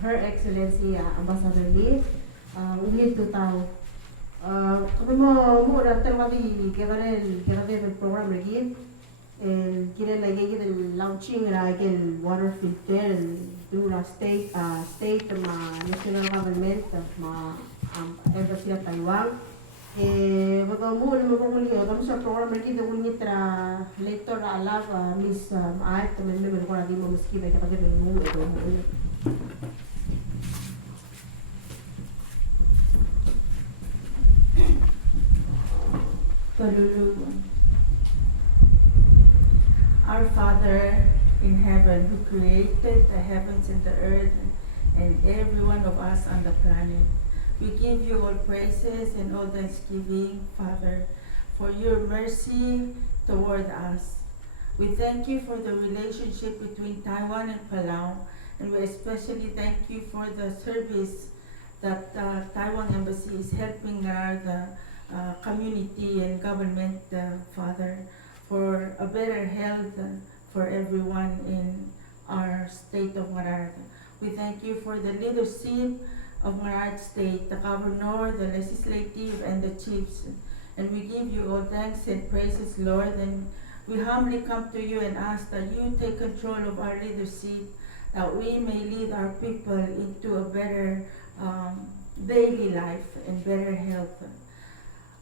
Her Excellency Ambassador Lee, ulit to tao. Kami mo daftar kami kaya program lagi. Kita lagi kita launching lagi water filter through the state national government embassy of Taiwan. Bago muli kami sa program lagi the unitra later alab Miss Maat kami ko lagi mo miski ba kapag mo ito. Our Father in heaven, who created the heavens and the earth and every one of us on the planet, we give you all praises and all thanksgiving, Father, for your mercy toward us. We thank you for the relationship between Taiwan and Palau, and we especially thank you for the service that Taiwan Embassy is helping Ngaraard community and government, Father, for a better health for everyone in our state of Ngaraard. We thank you for the leadership of Ngaraard State, the governor, the legislative, and the chiefs. And we give you all thanks and praises, Lord, and we humbly come to you and ask that you take control of our leadership, that we may lead our people into a better daily life and better health.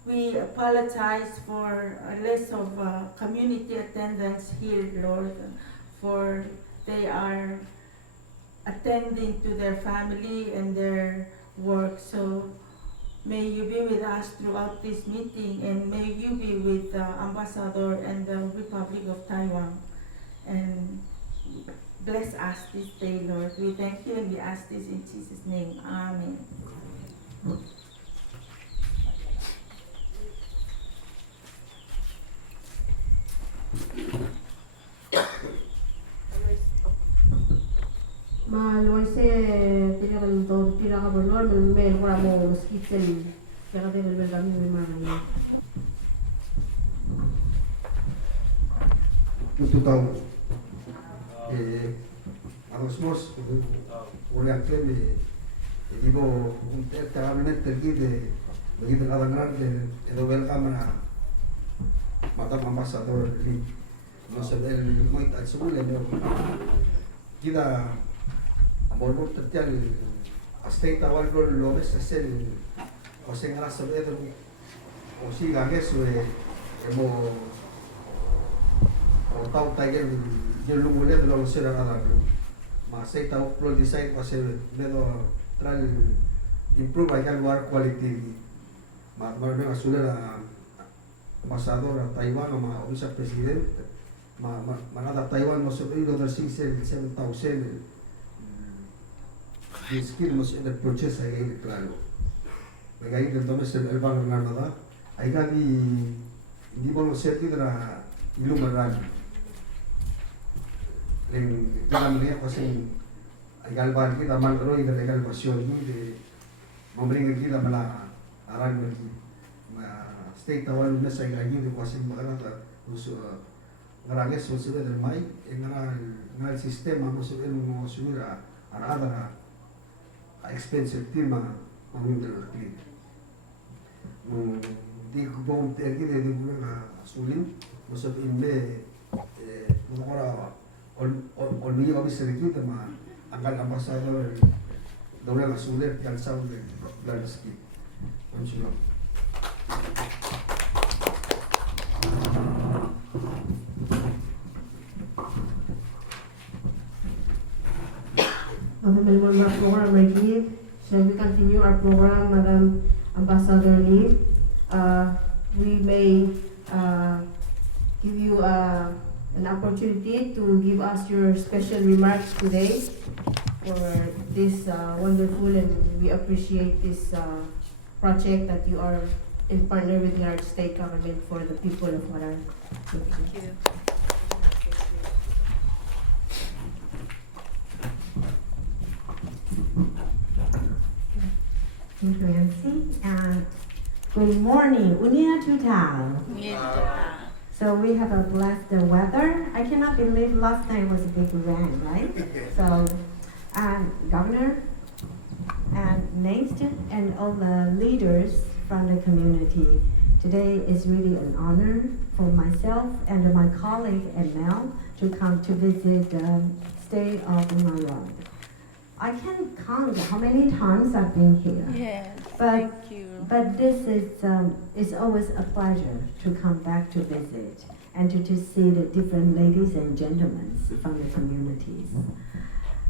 We apologize for a less of community attendance here, Lord, for they are attending to their family and their work. So may you be with us throughout this meeting, and may you be with the Ambassador and the Republic of Taiwan. And bless us this day, Lord. We thank you and we ask this in Jesus' name. Amen. Maluwalse tira ka bolor men ko mo skitsen kaya din bel kami ni mga Tutu tahu harus bos orang klien di bo terkait terkait begitu kadang-kadang itu welcome na mata ambassador di masa del muy al seguro kita amor terjal state awal lo ves es el o se ngara saber o si ganes emo o tau tiger yo lo mole de lo será nada mas se tau pro design va ser medo tral improve hay algo quality mas me asura ambassador a Taiwan o ma vicepresidente manada Taiwan no se vino del 7,000 di skill mos in the process ay gay plano. Bagay dito mas el bang nada. Ay gani hindi mo serti na ilumaran. Len dalam niya kasi ay galban kita man roy de legal pasyon ni de mamring kita mala aran ni state tawal na sa gani de kasi magana uso ngarages uso de mai ngal sistema mo so mo sura arada expensive tema ang del clip. Di ko bom tergi de bulan sulin masuk imbe mukora on ni obis kita ma angkat ambassador dawla suler yang sound dan skip. Inshallah. Program lagi. Shall we continue our program, Madam Ambassador Lee? We may give you an opportunity to give us your special remarks today for this wonderful, and we appreciate this project that you are in partner with Ngaraard State Government for the people of Ngaraard. Thank you. Nancy, and good morning. Unia Tutao. So we have a blessed weather. I cannot believe last night was a big rain, right? So, Governor and next, and all the leaders from the community. Today is really an honor for myself and my colleague Mel to come to visit the state of Ngaraard. I can't count how many times I've been here. Yes, But- thank you. But this is always a pleasure to come back to visit and to see the different ladies and gentlemen from the communities.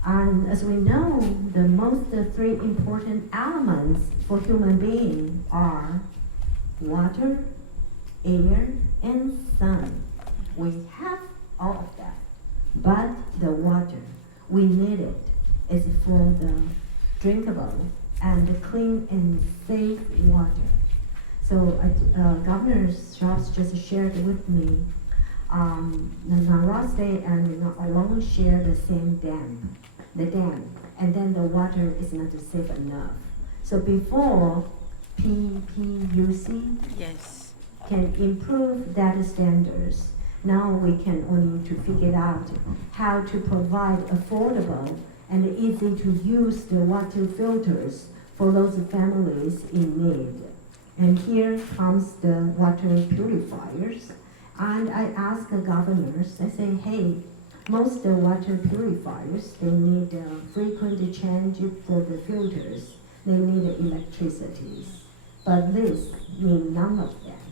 And as we know, the three important elements for human being are water, air, and sun. We have all of that, but the water, we need it. It's for the drinkable and the clean and safe water. So Governor Shops just shared with me, the Ngaraard State and alone share the same dam, and then the water is not safe enough. So before PPUC Yes. can improve that standards, now we can only to figure out how to provide affordable and easy to use the water filters for those families in need. And here comes the water purifiers. And I asked the governors, I say, hey, most water purifiers, they need frequent change for the filters. They need electricity. But this need none of that.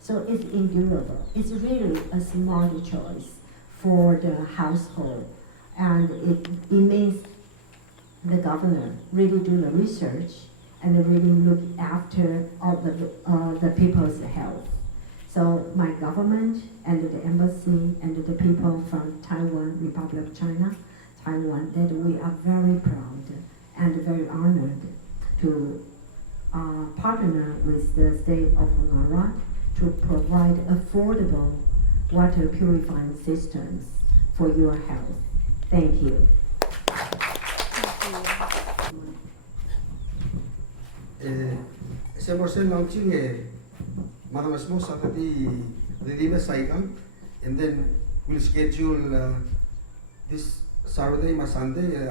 So it's endurable. It's really a smart choice for the household. And it means the governor really do the research and really look after all the people's health. So my government and the embassy and the people from Taiwan, Republic of China, Taiwan, that we are very proud and very honored to partner with the state of Ngaraard to provide affordable water purifying systems for your health. Thank you. Se morsen launching madamas mo sa the Dima Saikam, and then we'll schedule this Saturday, Sunday,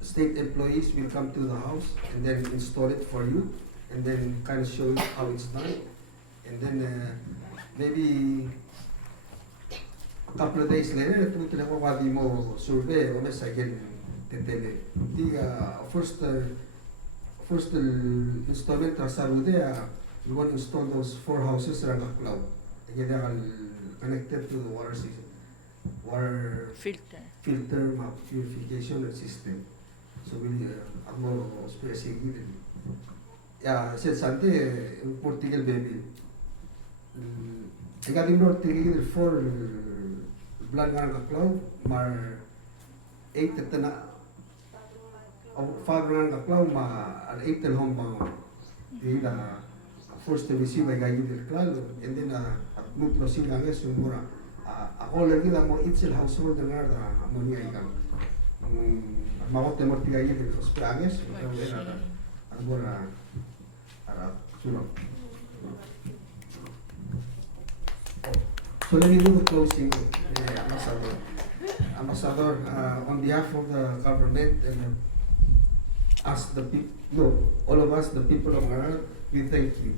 state employees will come to the house and then install it for you, and then kind of show you how it's done, and then maybe a couple of days later, ito tinawawadi mo survey o mes again tetele. The first installment of Saturday, we want to install those 4 houses around the cloud. Again, they are connected to the water system, water filter purification system. So we have more specific. Yeah, said Sante, Portugal baby. I got in North Tigil for blood around the cloud, mar 8 at the father around the cloud, ma 8 at home. First receive by Gayu del Cloud, and then at Mutlo Singanges, Mura. Ako lagi na mo itsil household na nga amonia ikang. Makote mo tigayi del Hospianges, Mura para sulok. So let me do the closing, Ambassador. Ambassador, on behalf of the government and us, the people, no, all of us, the people of Ngaraard, we thank you.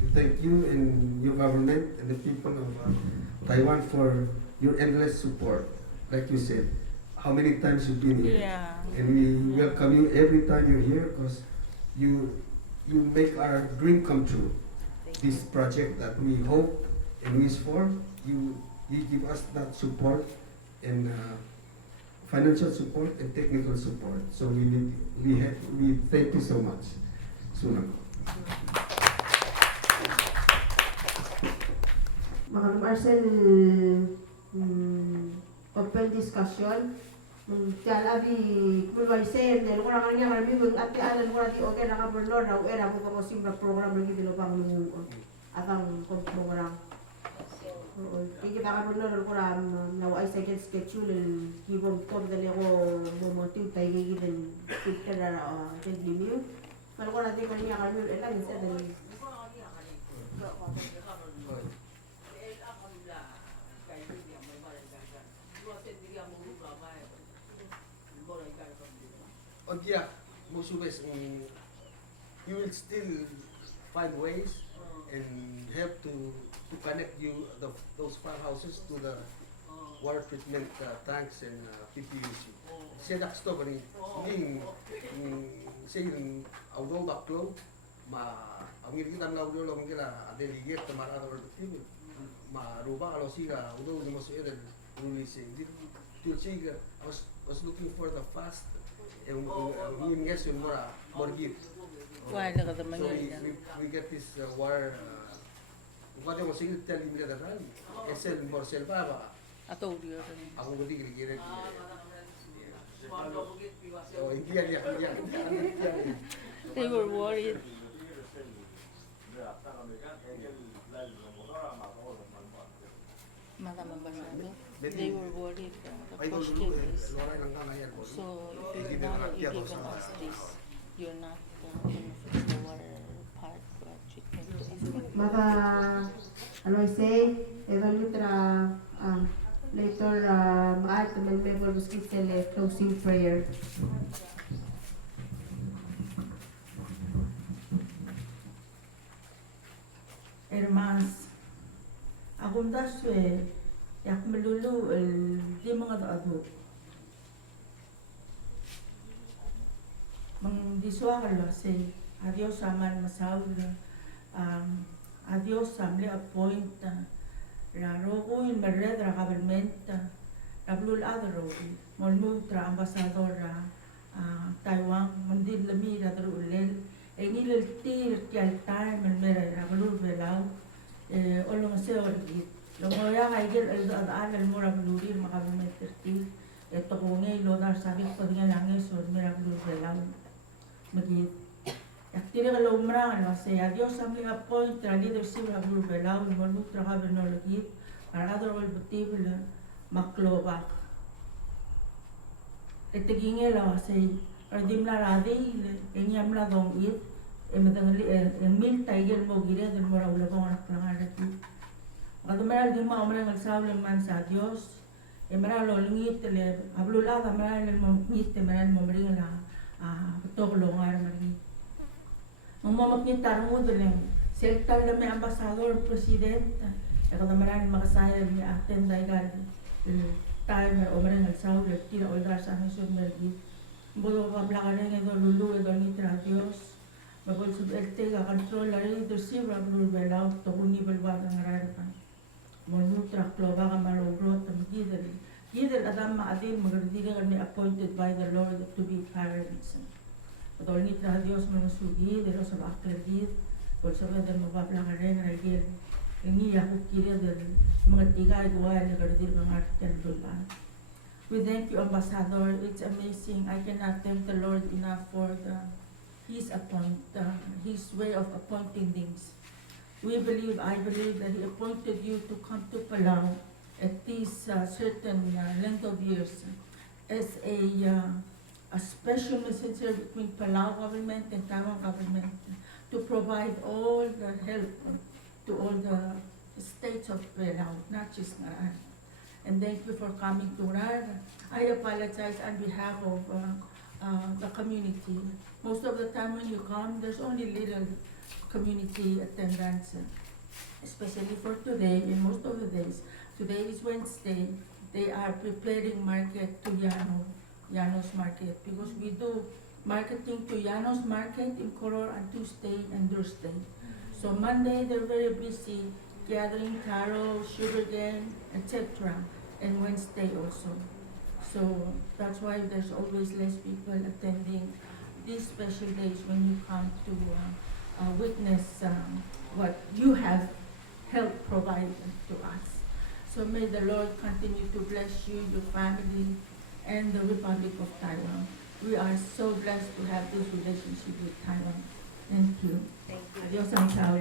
We thank you and your government and the people of Taiwan for your endless support. Like you said, how many times you've been here. Yeah. And we welcome you every time you're here because you make our dream come true. This project that we hope and wish for, you give us that support and financial support and technical support. So we thank you so much. Sunam. Mga Marcel, open discussion. Tiyan abi kulway sen del kurang kanya kami mung ati alan kurang di okay na kaberlor na era mo ko simple program lagi di lubang lu atang program. Kita kaberlor kurang na ay second schedule kibom top dali ko mo motiv tay gigin kita na continue. Kalau kurang di kanya kami elang sa dali. Ogia, most of us, you will still find ways and help to connect those farmhouses to the water treatment tanks and PPUC. Siya nakstop ni siya audo baklo amir kita na audo lo kira adeligir tamara or team ruba kalau siga audo ni masuk ada release itu siga was looking for the fast and we guess more give. Why na kada So mangyari? we get this water Bukan mo sige tell him that rally. Sell more sell pa ba? Ato dia rin. Ako gudi kira. So hindi yan. They were worried. Madam Ambassador, they were worried. The question is, so if now that you've given us this, you're not going to fix the water part treatment to us. Maka, ano I say, evaluate later, at the member was given a closing prayer. Hermanas, akong daswe, yak melulu di mga ado. Mang diswa kalo say, adios aman masaul, adios samle appoint, la rogo in mered ra government, la blul adro, molmu tra ambasador Taiwan, mundil lami ra ulel. Engil tir tial time and mera rabalur velau olong se orgit lo moya kaigel el al el mora blurir makabemeter ti eto kongay lo dar sabi ko dinga langis or mera blur velau magit yaktire ka lo umra no se adios samli appoint tra leadership rabalur velau mo mutra ka benologit para ador ol butibel makloba etegingel lo se Ardim la radi, enyam la dong it, mil taigel mo gire del mora ulabong anak lang arati. Kado meral di ma omre ngalsaw man sa Dios, meral lo lingit le ablula da meral le mo ngit meral mo mring la toglo ngar mari. Mo makita tarmo deleng seltal le me ambasador presidente, kado meral makasaya mi attend daigal time omre ngalsaw le tira oldar sa mesul mergi. Bodo pablakarin edo lulu edo nitra Dios. Babol subelte ka control lari ito sibra blur belaw to unibel wa Ngaraard pa. Monutra kloba ka malogrot tam gidel. Gidel adam maadil magardiga kami appointed by the Lord to be parents. Bodol nitra Dios manusugid ero sa aklergid. Bol sabedan mapablakarin ragil. Ini aku kira del mga tigay duwa ni gardir ng artel dolan. We thank you, Ambassador. It's amazing. I cannot thank the Lord enough for His way of appointing things. I believe that He appointed you to come to Palau at this certain length of years as a special messenger between Palau government and Taiwan government to provide all the help to all the states of Palau, not just Ngaraard. And thank you for coming to Ngaraard. I apologize on behalf of the community. Most of the time when you come, there's only little community attendance, especially for today and most of the days. Today is Wednesday. They are preparing market to Llanos Market, because we do marketing to Llanos Market in Ngaraard on Tuesday and Thursday. So Monday they're very busy gathering taro, sugarcane, etc. And Wednesday also. So that's why there's always less people attending these special days when you come to witness what you have helped provide to us. So may the Lord continue to bless you, your family, and the Republic of Taiwan. We are so blessed to have this relationship with Taiwan. Thank you. Thank you. Adios ang tao.